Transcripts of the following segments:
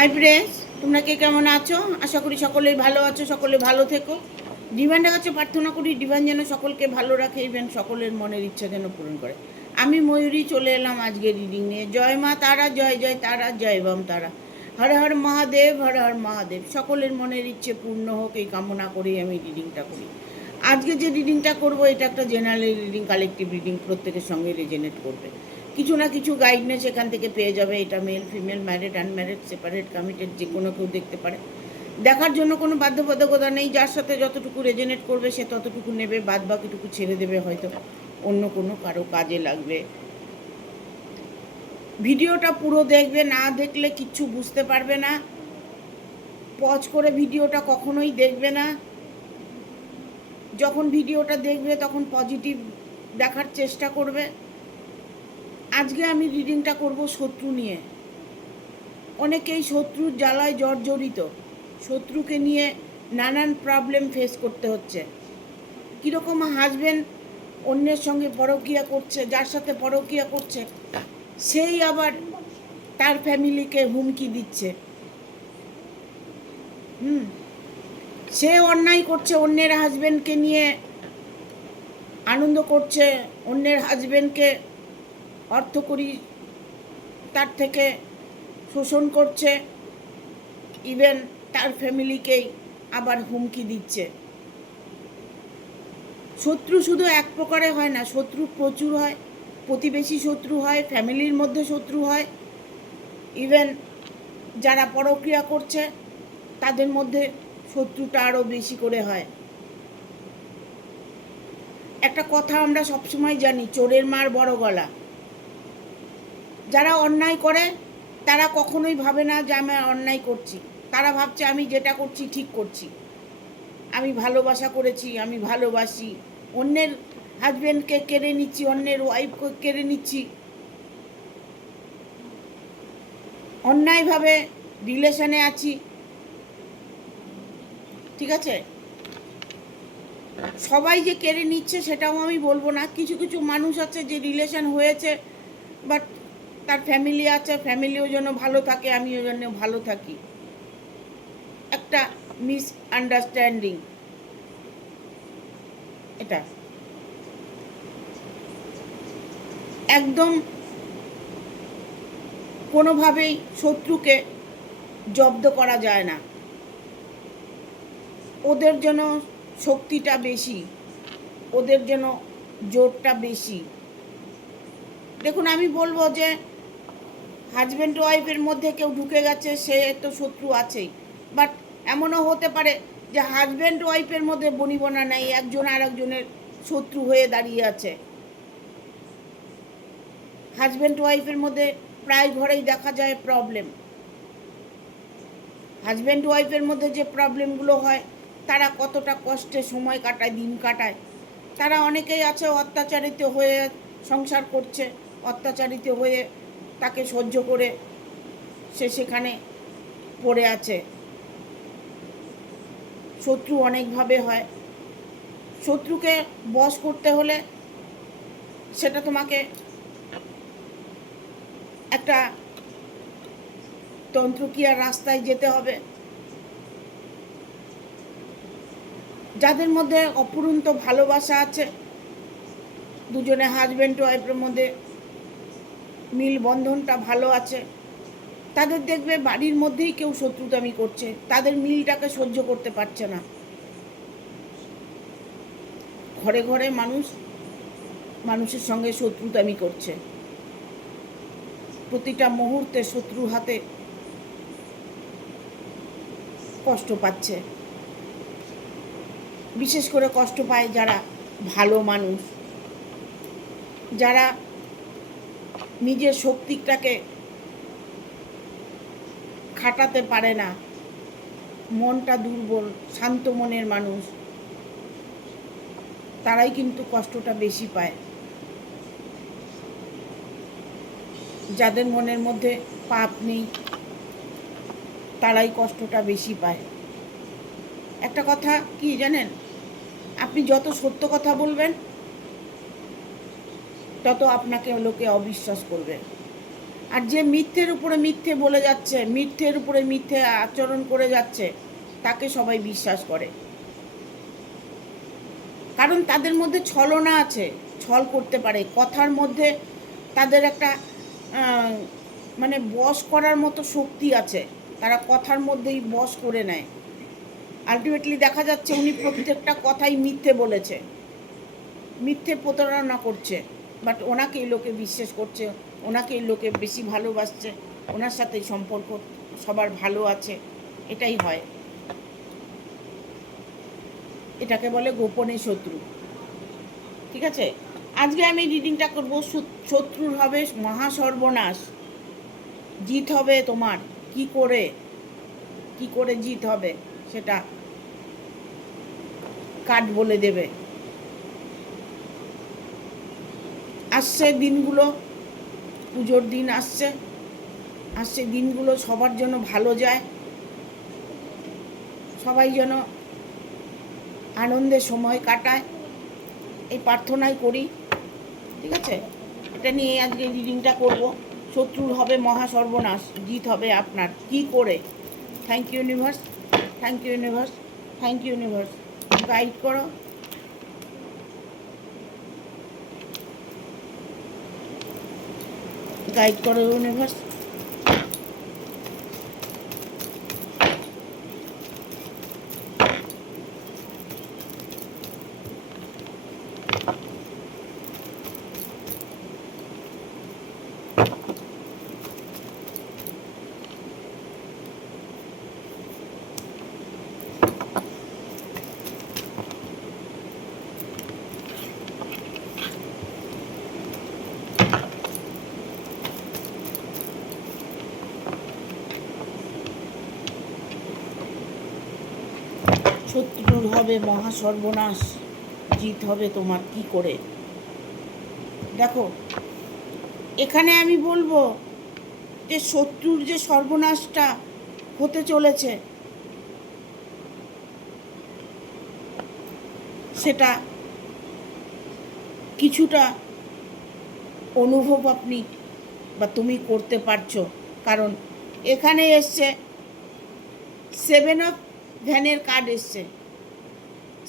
Hi friends, তোমরা কে কেমন আছো? আশা করি সকলেই ভালো আছো, সকলে ভালো থেকো। ডিভাইনের কাছে প্রার্থনা করি ডিভাইন যেন সকলকে ভালো রাখে, ইভেন সকলের মনের ইচ্ছা যেন পূরণ করে। আমি ময়ূরী চলে এলাম আজকে রিডিং নিয়ে। জয় মা তারা, জয় জয় তারা, জয় বাম তারা। হর হর মহাদেব, হর হর মহাদেব। সকলের মনের ইচ্ছে পূর্ণ হোক এই কামনা করেই আমি রিডিংটা করি। আজকে যে রিডিংটা করব এটা একটা জেনারেল রিডিং, কালেকটিভ রিডিং, প্রত্যেকের সঙ্গে রেজেনেট করবে। কিছু না কিছু গাইডনেস এখান থেকে পেয়ে যাবে। এটা male female, married unmarried, separate committed, যে কোনো কেউ দেখতে পারে। দেখার জন্য কোনো বাধ্যবাধকতা নেই। যার সাথে যতটুকু রেজেনেট করবে সে ততটুকু নেবে, বাদ বাকিটুকু ছেড়ে দেবে, হয়তো অন্য কোনো কারো কাজে লাগবে। ভিডিওটা পুরো দেখবে, না দেখলে কিচ্ছু বুঝতে পারবে না। পজ করে ভিডিওটা কখনোই দেখবে না। যখন ভিডিওটা দেখবে তখন পজিটিভ দেখার চেষ্টা করবে। আজকে আমি রিডিংটা করব শত্রু নিয়ে। অনেকেই শত্রুর জ্বালায় জর্জরিত, শত্রুকে নিয়ে নানান প্রবলেম ফেস করতে হচ্ছে। কীরকম হাজবেন্ড অন্যের সঙ্গে পরকীয়া করছে, যার সাথে পরকীয়া করছে সেই আবার তার ফ্যামিলিকে হুমকি দিচ্ছে। সে অন্যায় করছে, অন্যের হাজবেন্ডকে নিয়ে আনন্দ করছে, অন্যের হাজবেন্ডকে অর্থ করি তার থেকে শোষণ করছে, ইভেন তার ফ্যামিলিকেই আবার হুমকি দিচ্ছে। শত্রু শুধু এক প্রকারে হয় না, শত্রু প্রচুর হয়। প্রতিবেশী শত্রু হয়, ফ্যামিলির মধ্যে শত্রু হয়, ইভেন যারা পরক্রিয়া করছে তাদের মধ্যে শত্রুটা আরও বেশি করে হয়। একটা কথা আমরা সবসময় জানি, চোরের মার বড় গলা। যারা অন্যায় করে তারা কখনোই ভাবে না যে আমি অন্যায় করছি। তারা ভাবছে আমি যেটা করছি ঠিক করছি, আমি ভালোবাসা করেছি, আমি ভালোবাসি। অন্যের হাজব্যান্ডকে কেড়ে নিচ্ছি, অন্যের ওয়াইফকে কেড়ে নিচ্ছি, অন্যায়ভাবে রিলেশনে আছি। ঠিক আছে, সবাই যে কেড়ে নিচ্ছে সেটাও আমি বলবো না। কিছু কিছু মানুষ আছে যে রিলেশন হয়েছে, বাট তার ফ্যামিলি আছে, ফ্যামিলিও যেন ভালো থাকে, আমিও যেন ভালো থাকি। একটা মিসআন্ডারস্ট্যান্ডিং এটা। একদম কোনোভাবেই শত্রুকে জব্দ করা যায় না। ওদের যেন শক্তিটা বেশি, ওদের যেন জোরটা বেশি। দেখুন, আমি বলবো যে হাজব্যান্ড ওয়াইফের মধ্যে কেউ ঢুকে গেছে, সে তো শত্রু আছেই। বাট এমনও হতে পারে যে হাজব্যান্ড ওয়াইফের মধ্যে বনিবনা নাই, একজন আর একজনের শত্রু হয়ে দাঁড়িয়ে আছে। হাজব্যান্ড ওয়াইফের মধ্যে প্রায় ঘরেই দেখা যায় প্রবলেম। হাজব্যান্ড ওয়াইফের মধ্যে যে প্রবলেমগুলো হয়, তারা কতটা কষ্টে সময় কাটায়, দিন কাটায়। তারা অনেকেই আছে অত্যাচারিত হয়ে সংসার করছে, অত্যাচারিত হয়ে তাকে সহ্য করে সে সেখানে পড়ে আছে। শত্রু অনেকভাবে হয়। শত্রুকে বশ করতে হলে সেটা তোমাকে একটা তন্ত্রক্রিয়ার রাস্তায় যেতে হবে। যাদের মধ্যে অপুরন্ত ভালোবাসা আছে, দুজনে হাজব্যান্ড ওয়াইফের মধ্যে মিল বন্ধনটা ভালো আছে, তাদের দেখবে বাড়ির মধ্যেই কেউ শত্রুতামি করছে, তাদের মিলটাকে সহ্য করতে পারছে না। ঘরে ঘরে মানুষ মানুষের সঙ্গে শত্রুতামি করছে, প্রতিটা মুহূর্তে শত্রুর হাতে কষ্ট পাচ্ছে। বিশেষ করে কষ্ট পায় যারা ভালো মানুষ, যারা নিজের শক্তিটাকে খাটাতে পারে না, মনটা দুর্বল, শান্ত মনের মানুষ, তারাই কিন্তু কষ্টটা বেশি পায়। যাদের মনের মধ্যে পাপ নেই তারাই কষ্টটা বেশি পায়। একটা কথা কি জানেন, আপনি যত সত্য কথা বলবেন তত আপনাকে লোকে অবিশ্বাস করবে। আর যে মিথ্যের উপরে মিথ্যে বলে যাচ্ছে, মিথ্যের উপরে মিথ্যে আচরণ করে যাচ্ছে, তাকে সবাই বিশ্বাস করে। কারণ তাদের মধ্যে ছলনা আছে, ছল করতে পারে কথার মধ্যে। তাদের একটা মানে বশ করার মতো শক্তি আছে, তারা কথার মধ্যেই বশ করে নেয়। আলটিমেটলি দেখা যাচ্ছে উনি প্রত্যেকটা কথাই মিথ্যে বলেছে, মিথ্যে প্রতারণা করছে, বাট ওনাকেই লোকে বিশ্বাস করছে, ওনাকেই লোকে বেশি ভালোবাসছে, ওনার সাথেই সম্পর্ক সবার ভালো আছে। এটাই হয়, এটাকে বলে গোপনে শত্রু। ঠিক আছে, আজকে আমি রিডিংটা করব। শত্রুর হবে মহাসর্বনাশ, জিত হবে তোমার। কি করে জিত হবে সেটা কার্ড বলে দেবে। আসছে দিনগুলো, পুজোর দিন আসছে দিনগুলো সবার জন্য ভালো যায়, সবাই যেন আনন্দের সময় কাটায়, এই প্রার্থনাই করি। ঠিক আছে, এটা নিয়ে আজকে রিডিংটা করব। শত্রুর হবে মহাসর্বনাশ, জিত হবে আপনার। কি করে? Thank you universe, thank you universe, thank you universe. Guide করো, গাইড করো ইউনিভার্স। শত্রুর হবে মহাসর্বনাশ, জিত হবে তোমার। কি করে? দেখো, এখানে আমি বলবো যে শত্রুর যে সর্বনাশটা হতে চলেছে, সেটা কিছুটা অনুভব আপনি বা তুমি করতে পারছো। কারণ এখানে এসছে 7 অফ ভ্যানের কার্ড এসছে।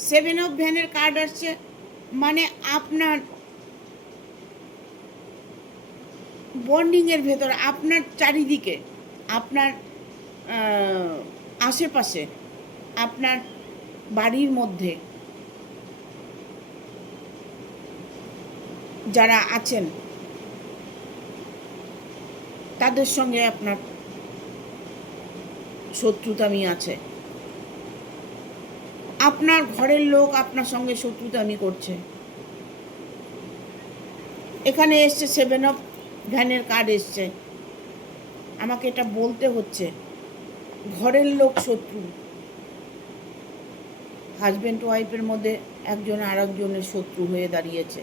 7 অফ ভ্যানের কার্ড আসছে, মানে আপনার বন্ডিংয়ের ভেতর, আপনার চারিদিকে, আপনার আশেপাশে, আপনার বাড়ির মধ্যে যারা আছেন তাদের সঙ্গে আপনার শত্রুতামি আছে। আপনার ঘরের লোক আপনার সঙ্গে শত্রুতামি করছে। এখানে এসছে 7 অফ ভ্যানের কার্ড এসছে, আমাকে এটা বলতে হচ্ছে। ঘরের লোক শত্রু, হাজব্যান্ড ওয়াইফের মধ্যে একজন আর একজনের শত্রু হয়ে দাঁড়িয়েছে,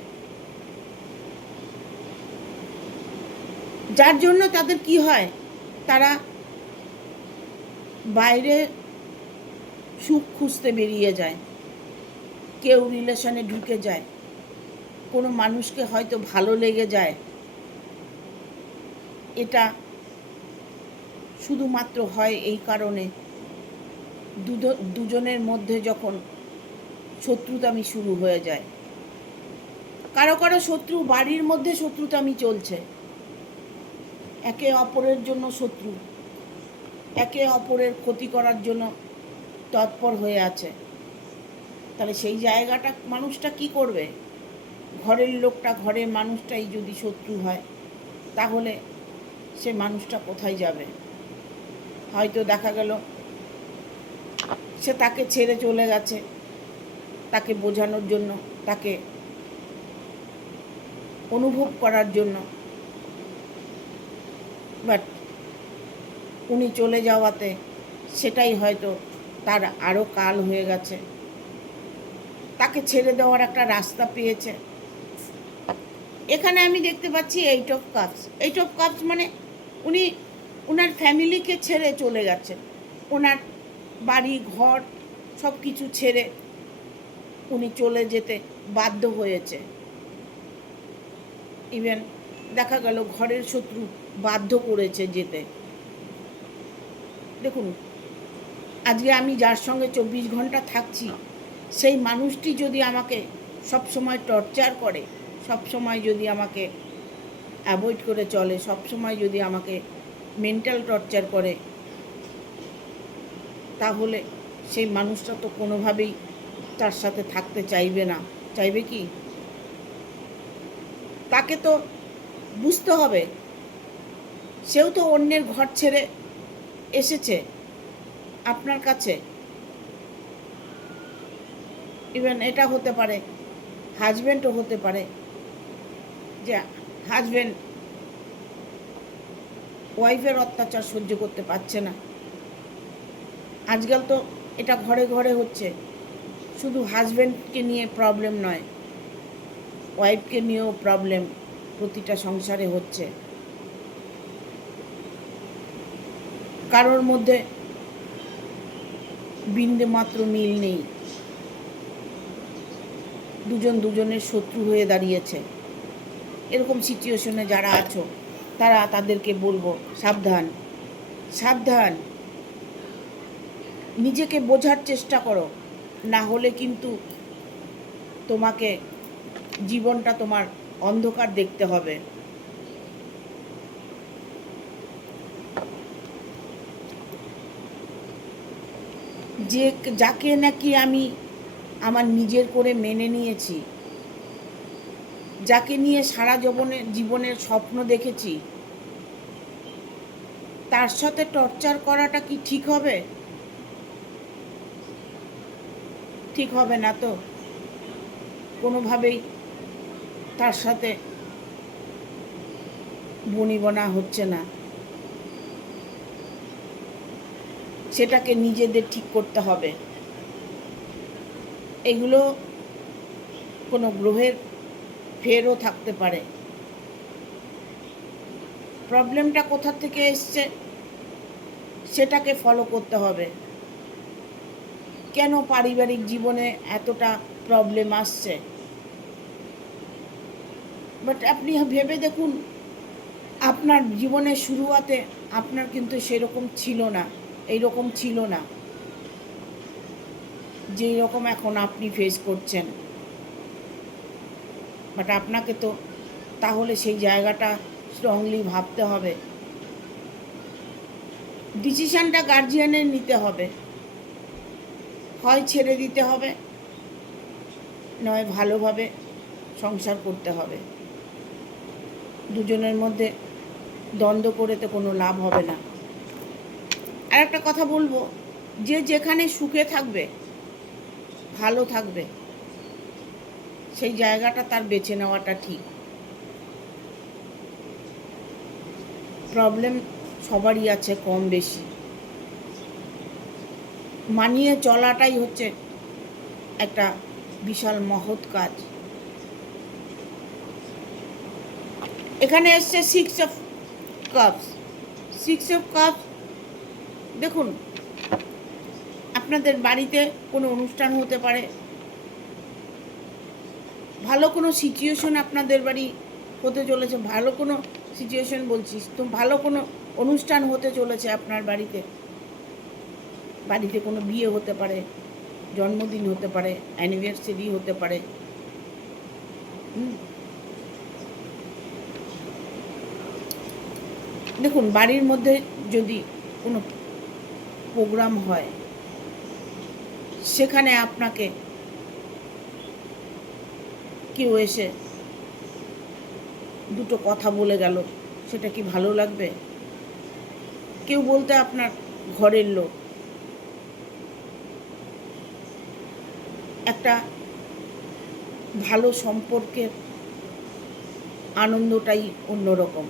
যার জন্য তাদের কি হয়, তারা বাইরে সুখ খুঁজতে বেরিয়ে যায়, কেউ রিলেশনে ঢুকে যায়, কোনো মানুষকে হয়তো ভালো লেগে যায়। এটা শুধুমাত্র হয় এই কারণে, দুজনের মধ্যে যখন শত্রুতামি শুরু হয়ে যায়। কারো কারো শত্রু বাড়ির মধ্যে শত্রুতামি চলছে, একে অপরের জন্য শত্রু, একে অপরের ক্ষতি করার জন্য তৎপর হয়ে আছে। তাহলে সেই জায়গাটা মানুষটা কি করবে? ঘরের লোকটা, ঘরের মানুষটাই যদি শত্রু হয়, তাহলে সে মানুষটা কোথায় যাবে? হয়তো দেখা গেল সে তাকে ছেড়ে চলে গেছে, তাকে বোঝানোর জন্য, তাকে অনুভব করার জন্য, বাট উনি চলে যাওয়াতে সেটাই হয়তো তার আরও কাল হয়ে গেছে, তাকে ছেড়ে দেওয়ার একটা রাস্তা পেয়েছে। এখানে আমি দেখতে পাচ্ছি 8 অফ কাপস। 8 অফ কাপস মানে উনি ওনার ফ্যামিলিকে ছেড়ে চলে গেছেন, ওনার বাড়ি ঘর সব কিছু ছেড়ে উনি চলে যেতে বাধ্য হয়েছে। ইভেন দেখা গেল ঘরের শত্রু বাধ্য করেছে যেতে। দেখুন, আজকে আমি যার সঙ্গে 24 ঘন্টা থাকছি, সেই মানুষটি যদি আমাকে সব সময় টর্চার করে, সব সময় যদি আমাকে অ্যাভয়েড করে চলে, সব সময় যদি আমাকে মেন্টাল টর্চার করে, তাহলে সেই মানুষটা তো কোনোভাবেই তার সাথে থাকতে চাইবে না। চাইবে কি? তাকে তো বুঝতে হবে, সেও তো অন্যের ঘর ছেড়ে এসেছে আপনার কাছে। ইভেন এটা হতে পারে, হাজব্যান্ডও হতে পারে, যে হাজব্যান্ড ওয়াইফের অত্যাচার সহ্য করতে পারছে না। আজকাল তো এটা ঘরে ঘরে হচ্ছে। শুধু হাজব্যান্ডকে নিয়ে প্রবলেম নয়, ওয়াইফকে নিয়েও প্রবলেম প্রতিটা সংসারে হচ্ছে। কারোর মধ্যে বিন্দু মাত্র মিল নেই, দুজন দুজনের শত্রু হয়ে দাঁড়িয়েছে। এরকম সিচুয়েশনে যারা আছো, তারা তাদেরকে বলবো, সাবধান, সাবধান, নিজেকে বোঝার চেষ্টা করো, না হলে কিন্তু তোমাকে জীবনটা তোমার অন্ধকার দেখতে হবে। যে যাকে নাকি আমি আমার নিজের করে মেনে নিয়েছি, যাকে নিয়ে সারা জীবনের স্বপ্ন দেখেছি, তার সাথে টর্চার করাটা কি ঠিক হবে? ঠিক হবে না তো। কোনোভাবেই তার সাথে বনিবনা হচ্ছে না। সেটাকে নিজেদের ঠিক করতে হবে। এগুলো কোনো গ্রহের ফেরও থাকতে পারে। প্রবলেমটা কোথা থেকে এসছে সেটাকে ফলো করতে হবে। কেন পারিবারিক জীবনে এতটা প্রবলেম আসছে? বাট আপনি ভেবে দেখুন, আপনার জীবনের শুরুয়াতে আপনার কিন্তু সেরকম ছিল না, এইরকম ছিল না যেই রকম এখন আপনি ফেস করছেন। বাট আপনাকে তো তাহলে সেই জায়গাটা স্ট্রংলি ভাবতে হবে। ডিসিশানটা গার্জিয়ানের নিতে হবে, হয় ছেড়ে দিতে হবে, নয় ভালোভাবে সংসার করতে হবে। দুজনের মধ্যে দ্বন্দ্ব করে তো কোনো লাভ হবে না। আর একটা কথা বলবো, যে যেখানে সুখে থাকবে, ভালো থাকবে, সেই জায়গাটা তার বেছে নেওয়াটা ঠিক। প্রবলেম সবারই আছে কম বেশি, মানিয়ে চলাটাই হচ্ছে একটা বিশাল মহৎ কাজ। এখানে এসছে 6 অফ কাপস। 6 অফ কাপস, দেখুন, আপনাদের বাড়িতে কোনো অনুষ্ঠান হতে পারে, ভালো কোনো সিচুয়েশন আপনাদের বাড়ি হতে চলেছে, ভালো কোনো সিচুয়েশন বলছিস তো, ভালো কোনো অনুষ্ঠান হতে চলেছে আপনার বাড়িতে। বাড়িতে কোনো বিয়ে হতে পারে, জন্মদিন হতে পারে, অ্যানিভার্সারি হতে পারে। দেখুন, বাড়ির মধ্যে যদি কোনো প্রোগ্রাম হয়, সেখানে আপনাকে কেউ এসে দুটো কথা বলে গেল, সেটা কি ভালো লাগবে? কেউ বলতে আপনার ঘরের লোক, একটা ভালো সম্পর্কের আনন্দটাই অন্যরকম।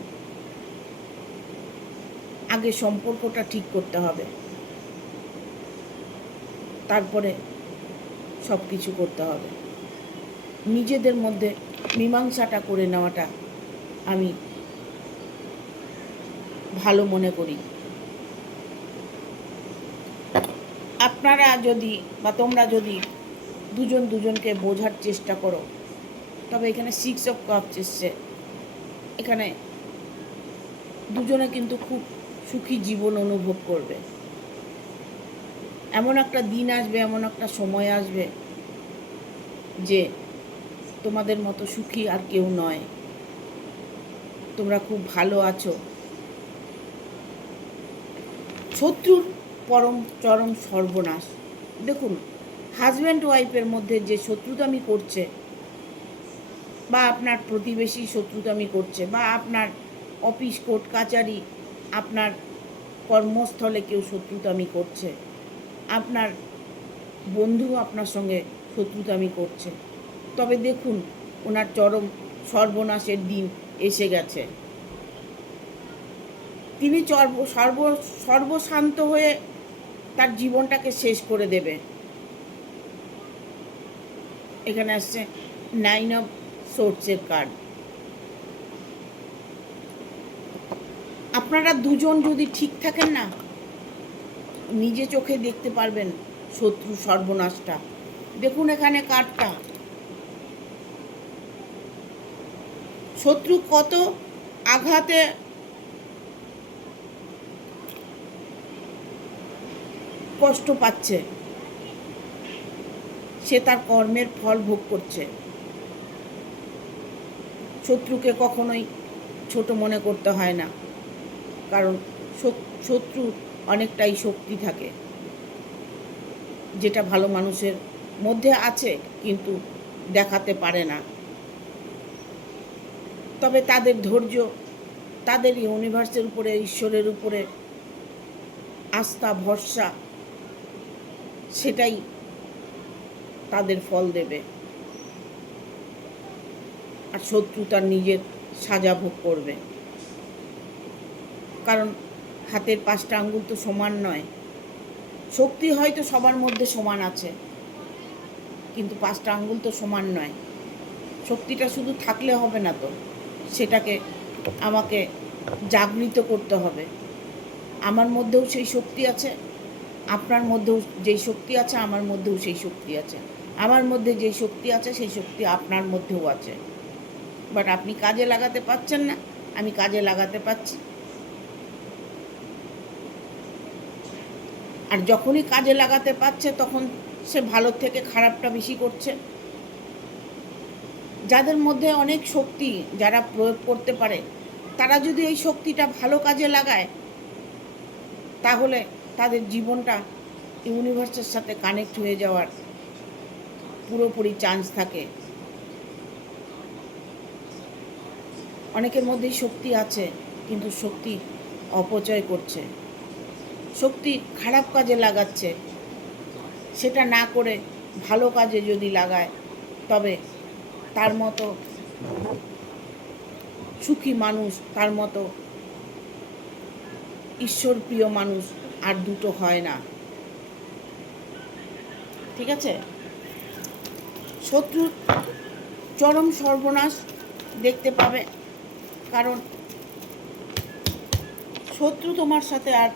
আগে সম্পর্কটা ঠিক করতে হবে, তারপরে সব কিছু করতে হবে। নিজেদের মধ্যে মীমাংসাটা করে নেওয়াটা আমি ভালো মনে করি। আপনারা যদি বা তোমরা যদি দুজন দুজনকে বোঝার চেষ্টা করো, তবে এখানে 6 অফ কাপস এসছে। এখানে দুজনে কিন্তু খুব সুখী জীবন অনুভব করবে। এমন একটা দিন আসবে, এমন একটা সময় আসবে যে তোমাদের মতো সুখী আর কেউ নয়। তোমরা খুব ভালো আছো। শত্রুর চরম সর্বনাশ। দেখুন, হাজব্যান্ড ওয়াইফের মধ্যে যে শত্রুতামি করছে, বা আপনার প্রতিবেশী শত্রুতামি করছে, বা আপনার অফিস কোর্ট কাচারি, আপনার কর্মস্থলে কেউ শত্রুতামি করছে, আপনার বন্ধু আপনার সঙ্গে শত্রুতামি করছে, তবে দেখুন ওনার চরম সর্বনাশের দিন এসে গেছে। তিনি সর্বশান্ত হয়ে তার জীবনটাকে শেষ করে দেবে। এখানে আসছে 9 অফ সোর্সের কার্ড। আপনারা দুজন যদি ঠিক থাকেন না, নিজে চোখে দেখতে পারবেন শত্রু সর্বনাশটা। দেখুন এখানে কার্ডটা, শত্রু কত আঘাতে কষ্ট পাচ্ছে, সে তার কর্মের ফল ভোগ করছে। শত্রুকে কখনোই ছোট মনে করতে হয় না, কারণ শত্রুর অনেকটাই শক্তি থাকে, যেটা ভালো মানুষের মধ্যে আছে কিন্তু দেখাতে পারে না। তবে তাদের ধৈর্য, তাদের ইউনিভার্সের উপরে, ঈশ্বরের উপরে আস্থা ভরসা, সেটাই তাদের ফল দেবে। আর শত্রু তার নিজের সাজা ভোগ করবে, কারণ হাতের 5টা আঙ্গুল তো সমান নয়। শক্তি হয়তো সবার মধ্যে সমান আছে, কিন্তু 5টা আঙ্গুল তো সমান নয়। শক্তিটা শুধু থাকলে হবে না, তো সেটাকে আমাকে জাগৃত করতে হবে। আমার মধ্যেও সেই শক্তি আছে, আপনার মধ্যেও যেই শক্তি আছে আমার মধ্যেও সেই শক্তি আছে, আমার মধ্যে যেই শক্তি আছে সেই শক্তি আপনার মধ্যেও আছে। বাট আপনি কাজে লাগাতে পারছেন না, আমি কাজে লাগাতে পারছি। আর যখনই কাজে লাগাতে পারছে তখন সে ভালোর থেকে খারাপটা বেশি করছে। যাদের মধ্যে অনেক শক্তি যারা প্রয়োগ করতে পারে, তারা যদি এই শক্তিটা ভালো কাজে লাগায়, তাহলে তাদের জীবনটা ইউনিভার্সের সাথে কানেক্ট হয়ে যাওয়ার পুরোপুরি চান্স থাকে। অনেকের মধ্যেই শক্তি আছে, কিন্তু শক্তি অপচয় করছে, শক্তি খারাপ কাজে লাগাচ্ছে। সেটা না করে ভালো কাজে যদি লাগায়, তবে তার মতো সুখী মানুষ, তার মতো ঈশ্বরপ্রিয় মানুষ আর দুটো হয় না। ঠিক আছে? শত্রুর চরম সর্বনাশ দেখতে পাবে, কারণ শত্রু তোমার সাথে আর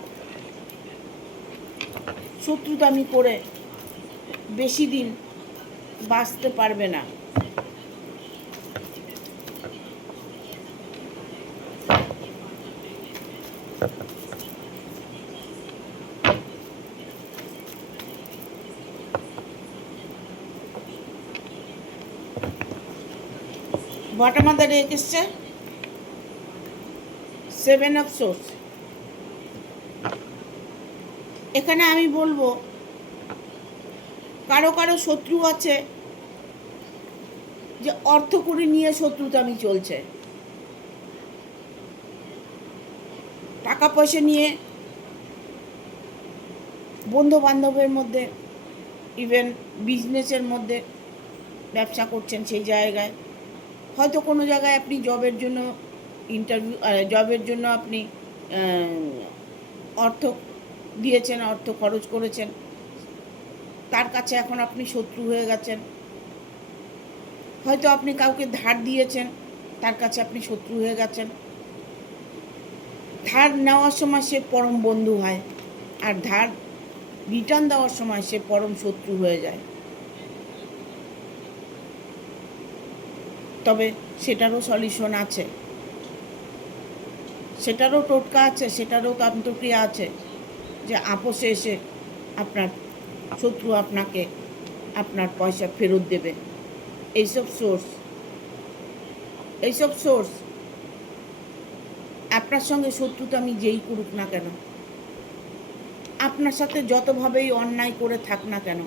শত্রুতামি করে বেশি দিন বাঁচতে পারবে না। বটম অফ দ্য ডেক এসছে 7 অফ সোর্স। এখানে আমি বলবো, কারো কারো শত্রু আছে যে অর্থকড়ি নিয়ে শত্রুতামি চলছে, টাকা পয়সা নিয়ে, বন্ধু বান্ধবের মধ্যে, ইভেন বিজনেসের মধ্যে ব্যবসা করছেন, সেই জায়গায় হয়তো কোনো জায়গায় আপনি জবের জন্য আপনি অর্থ দিয়েছেন, অর্থ খরচ করেছেন, তার কাছে এখন আপনি শত্রু হয়ে গেছেন। হয়তো আপনি কাউকে ধার দিয়েছেন, তার কাছে আপনি শত্রু হয়ে গেছেন। ধার নেওয়ার সময় সে পরম বন্ধু হয়, আর ধার রিটার্ন দেওয়ার সময় সে পরম শত্রু হয়ে যায়। তবে সেটারও সলিউশন আছে, সেটারও টোটকা আছে, সেটারও তন্ত্রক্রিয়া আছে, যে আপোষে এসে আপনার শত্রু আপনাকে আপনার পয়সা ফেরত দেবে। এইসব সোর্স আপনার সঙ্গে শত্রুতা আমি যেই করুক না কেন, আপনার সাথে যতভাবেই অন্যায় করে থাক না কেন,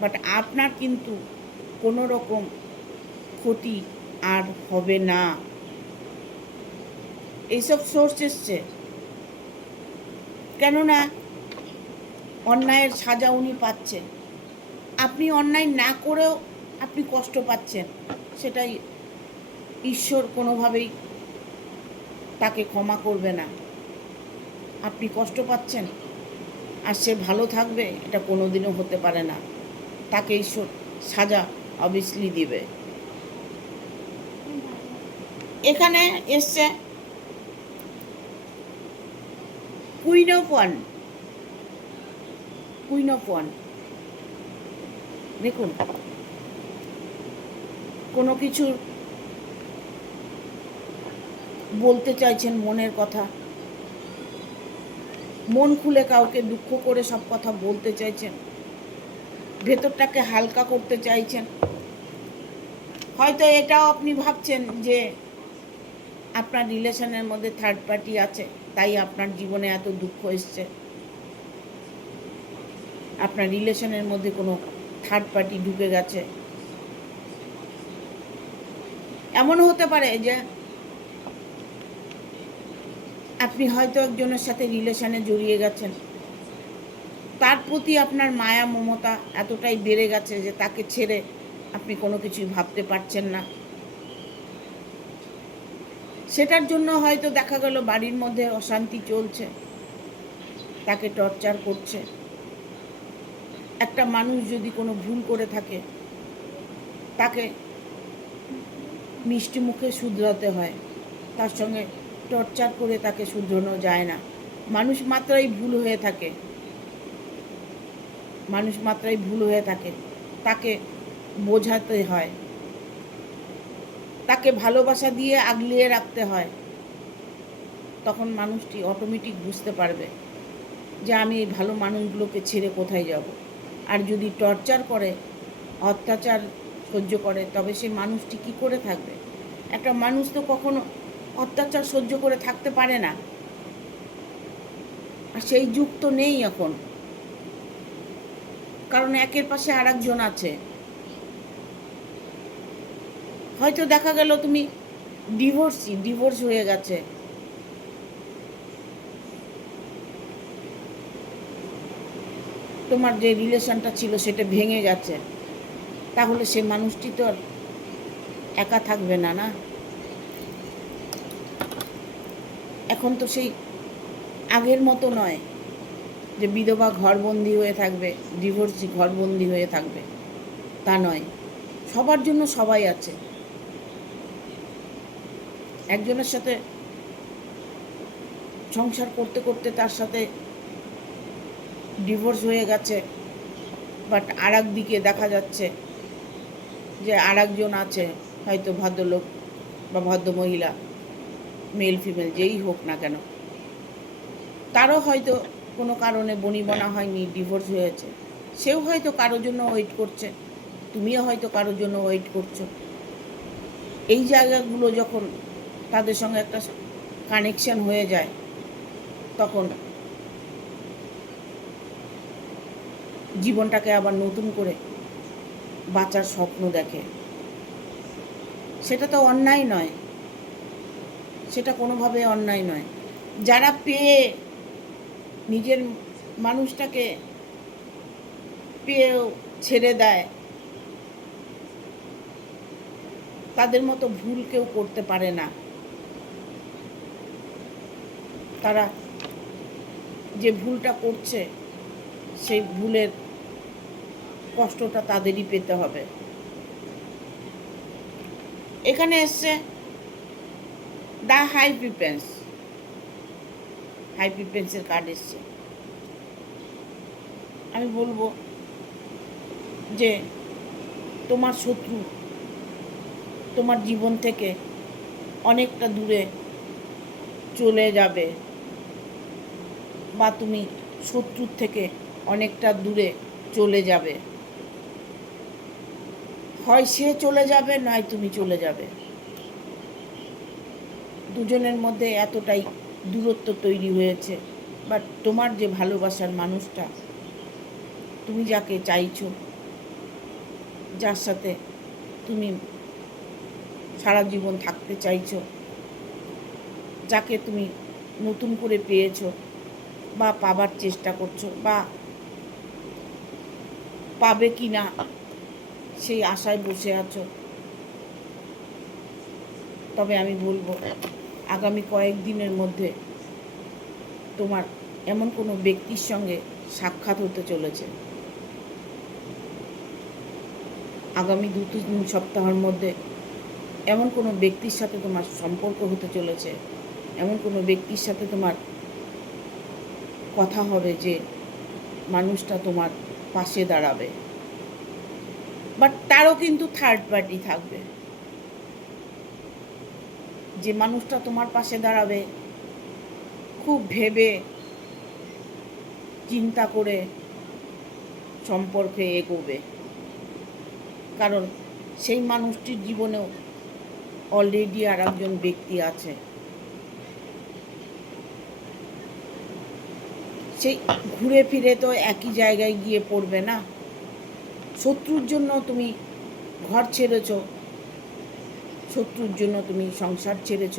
বাট আপনার কিন্তু কোনো রকম ক্ষতি আর হবে না। এইসব সোর্স এসছে কেননা অন্যায়ের সাজা উনি পাচ্ছেন। আপনি অন্যায় না করেও আপনি কষ্ট পাচ্ছেন, সেটাই ঈশ্বর কোনোভাবেই তাকে ক্ষমা করবে না। আপনি কষ্ট পাচ্ছেন আর সে ভালো থাকবে, এটা কোনোদিনও হতে পারে না। তাকে ঈশ্বর সাজা অবভিয়াসলি দিবে। এখানে এসছে কুইন অফ ওয়ান। দেখুন, কোনো কিছু বলতে চাইছেন মনের কথা, মন খুলে কাউকে দুঃখ করে সব কথা বলতে চাইছেন, ভেতরটাকে হালকা করতে চাইছেন। হয়তো এটাও আপনি ভাবছেন যে আপনার রিলেশনের মধ্যে থার্ড পার্টি আছে, তাই আপনার জীবনে এত দুঃখ এসছে। আপনার রিলেশনের মধ্যে কোনো থার্ড পার্টি ঢুকে গেছে। এমনও হতে পারে যে আপনি হয়তো একজনের সাথে রিলেশনে জড়িয়ে গেছেন, তার প্রতি আপনার মায়া মমতা এতটাই বেড়ে গেছে যে তাকে ছেড়ে আপনি কোনো কিছুই ভাবতে পারছেন না। সেটার জন্য হয়তো দেখা গেল বাড়ির মধ্যে অশান্তি চলছে, তাকে টর্চার করছে। একটা মানুষ যদি কোনো ভুল করে থাকে, তাকে মিষ্টি মুখে শুধরাতে হয়, তার সঙ্গে টর্চার করে তাকে শুধরানো যায় না। মানুষ মাত্রাই ভুল হয়ে থাকে, তাকে বোঝাতে হয়, তাকে ভালোবাসা দিয়ে আগলিয়ে রাখতে হয়। তখন মানুষটি অটোমেটিক বুঝতে পারবে যে আমি এই ভালো মানুষগুলোকে ছেড়ে কোথায় যাব। আর যদি টর্চার করে, অত্যাচার সহ্য করে, তবে সে মানুষটি কি করে থাকবে? একটা মানুষ তো কখনো অত্যাচার সহ্য করে থাকতে পারে না। আর সেই যুগ তো নেই এখন, কারণ একের পাশে আর একজন আছে। হয়তো দেখা গেল তুমি ডিভোর্স হয়ে গেছে, তোমার যে রিলেশনটা ছিল সেটা ভেঙে গেছে, তাহলে সে মানুষটি তো আর একা থাকবে না। না, এখন তো সেই আগের মতো নয় যে বিধবা ঘরবন্দি হয়ে থাকবে, ডিভোর্সি ঘরবন্দি হয়ে থাকবে, তা নয়। সবার জন্য সবাই আছে। একজনের সাথে সংসার করতে করতে তার সাথে ডিভোর্স হয়ে গেছে, বাট আর দিকে দেখা যাচ্ছে যে আর একজন আছে, হয়তো ভদ্রলোক বা ভদ্রমহিলা, মেল ফিমেল যেই হোক না কেন, তারও হয়তো কোনো কারণে বনিবনা হয়নি, ডিভোর্স হয়েছে। সেও হয়তো কারোর জন্য ওয়েট করছে, তুমিও হয়তো কারোর জন্য ওয়েট করছো। এই জায়গাগুলো যখন তাদের সঙ্গে একটা কানেকশন হয়ে যায়, তখন জীবনটাকে আবার নতুন করে বাঁচার স্বপ্ন দেখে। সেটা তো অন্যায় নয়, সেটা কোনোভাবে অন্যায় নয়। যারা পেয়ে নিজের মানুষটাকে পেয়েও ছেড়ে দেয়, তাদের মতো ভুল কেউ করতে পারে না। তারা যে ভুলটা করছে, সেই ভুলের কষ্টটা তাদেরই পেতে হবে। এখানে এসছে দ্য হাই প্রিফারেন্সের কার্ড এসছে। আমি বলবো যে তোমার শত্রু তোমার জীবন থেকে অনেকটা দূরে চলে যাবে, বা তুমি শত্রুর থেকে অনেকটা দূরে চলে যাবে। হয় সে চলে যাবে, নয় তুমি চলে যাবে। দুজনের মধ্যে এতটাই দূরত্ব তৈরি হয়েছে। বাট তোমার যে ভালোবাসার মানুষটা, তুমি যাকে চাইছো, যার সাথে তুমি সারা জীবন থাকতে চাইছো, যাকে তুমি নতুন করে পেয়েছো বা পাবার চেষ্টা করছো, বা পাবে কি না সেই আশায় বসে আছো, তবে আমি বলবো আগামী কয়েকদিনের মধ্যে তোমার এমন কোনো ব্যক্তির সঙ্গে সাক্ষাৎ হতে চলেছে। আগামী 2-3 সপ্তাহের মধ্যে এমন কোনো ব্যক্তির সাথে তোমার সম্পর্ক হতে চলেছে, এমন কোনো ব্যক্তির সাথে তোমার কথা হবে যে মানুষটা তোমার পাশে দাঁড়াবে। বাট তারও কিন্তু থার্ড পার্টি থাকবে। যে মানুষটা তোমার পাশে দাঁড়াবে খুব ভেবে চিন্তা করে সম্পর্কে এগোবে, কারণ সেই মানুষটির জীবনেও অলরেডি আর একজন ব্যক্তি আছে। সেই ঘুরে ফিরে তো একই জায়গায় গিয়ে পড়বে না। শত্রুর জন্য তুমি ঘর ছেড়েছ, শত্রুর জন্য তুমি সংসার ছেড়েছ,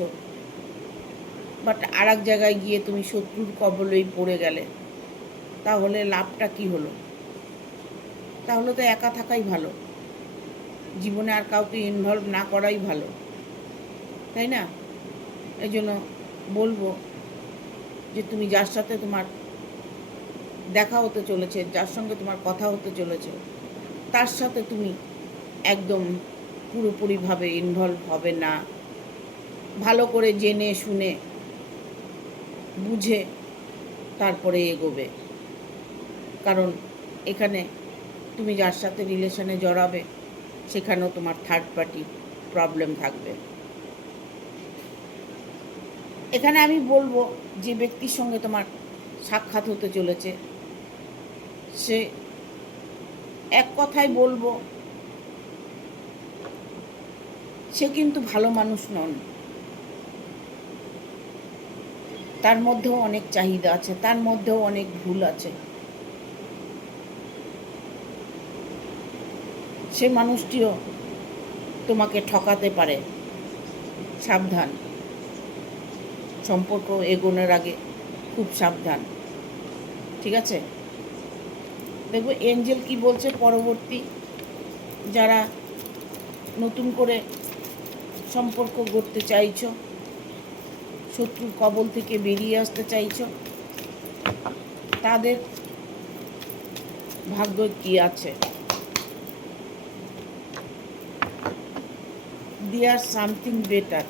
বাট আর এক জায়গায় গিয়ে তুমি শত্রুর কবলেই পড়ে গেলে, তাহলে লাভটা কি হলো? তাহলে তো একা থাকাই ভালো, জীবনে আর কাউকে ইনভলভ না করাই ভালো, তাই না? এই জন্য বলবো যে তুমি যার সাথে তোমার দেখা হতে চলেছে, যার সঙ্গে তোমার কথা হতে চলেছে, তার সাথে তুমি একদম পুরোপুরিভাবে ইনভলভ হবে না। ভালো করে জেনে শুনে বুঝে তারপরে এগোবে, কারণ এখানে তুমি যার সাথে রিলেশনে জড়াবে সেখানেও তোমার থার্ড পার্টি প্রবলেম থাকবে। এখানে আমি বলবো যে ব্যক্তির সঙ্গে তোমার সাক্ষাৎ হতে চলেছে, সে এক কথায় বলবো সে কিন্তু ভালো মানুষ নন। তার মধ্যেও অনেক চাহিদা আছে, তার মধ্যেও অনেক ভুল আছে। সে মানুষটিও তোমাকে ঠকাতে পারে, সাবধান। সম্পর্ক এগোনোর আগে খুব সাবধান, ঠিক আছে? দেখো এঞ্জেল কি বলছে পরবর্তী, যারা নতুন করে সম্পর্ক গড়তে চাইছো, শত্রুর কবল থেকে বেরিয়ে আসতে চাইছো, তাদের ভাগ্য কি আছে? There something better.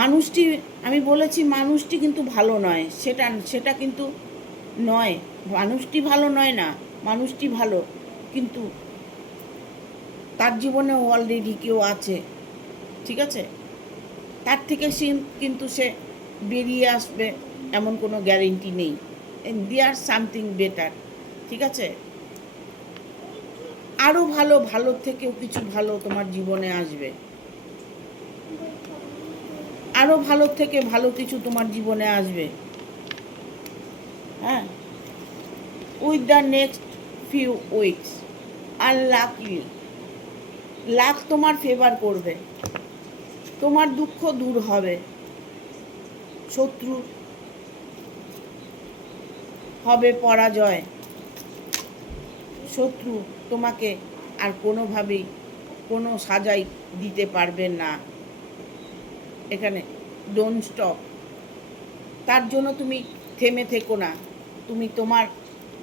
মানুষটি, আমি বলেছি মানুষটি কিন্তু ভালো নয়, সেটা কিন্তু নয়। মানুষটি ভালো নয় না, মানুষটি ভালো, কিন্তু তার জীবনেও অলরেডি কেউ আছে, ঠিক আছে? তার থেকে কিন্তু সে বেরিয়ে আসবে এমন কোনো গ্যারেন্টি নেই। দেয়ার সামথিং বেটার, ঠিক আছে? আরও ভালো, ভালোর থেকেও কিছু ভালো তোমার জীবনে আসবে, আরও ভালোর থেকে ভালো কিছু তোমার জীবনে আসবে। হ্যাঁ, with the next few weeks unluckily luck তোমার ফেভার করবে, তোমার দুঃখ দূর হবে, শত্রু হবে পরাজয়, শত্রু তোমাকে আর কোনোভাবেই কোনো সাজাই দিতে পারবে না। এখানে ডোন্ট স্টপ, তার জন্য তুমি থেমে থেকো না, তুমি তোমার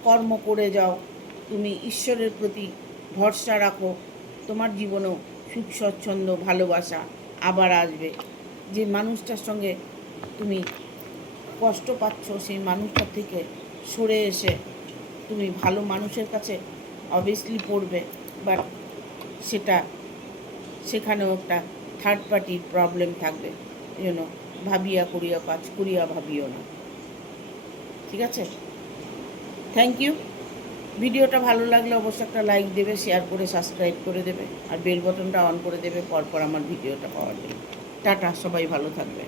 কর্ম করে যাও, তুমি ঈশ্বরের প্রতি ভরসা রাখো, তোমার জীবনেও সুখ স্বচ্ছন্দ ভালোবাসা আবার আসবে। যে মানুষটার সঙ্গে তুমি কষ্ট পাচ্ছ সেই মানুষটার থেকে সরে এসে তুমি ভালো মানুষের কাছে অবভিয়াসলি পড়বে, বাট সেখানেও একটা থার্ড পার্টির প্রবলেম থাকবে, এই জন্য ভাবিয়া করিয়া কাজ করিয়া ভাবিও না। ঠিক আছে, থ্যাংক ইউ। ভিডিওটা ভালো লাগলে অবশ্যই একটা লাইক দেবে, শেয়ার করে সাবস্ক্রাইব করে দেবে, আর বেল বটনটা অন করে দেবে পরপর আমার ভিডিওটা পাওয়ার জন্য। টাটা, সবাই ভালো থাকবে।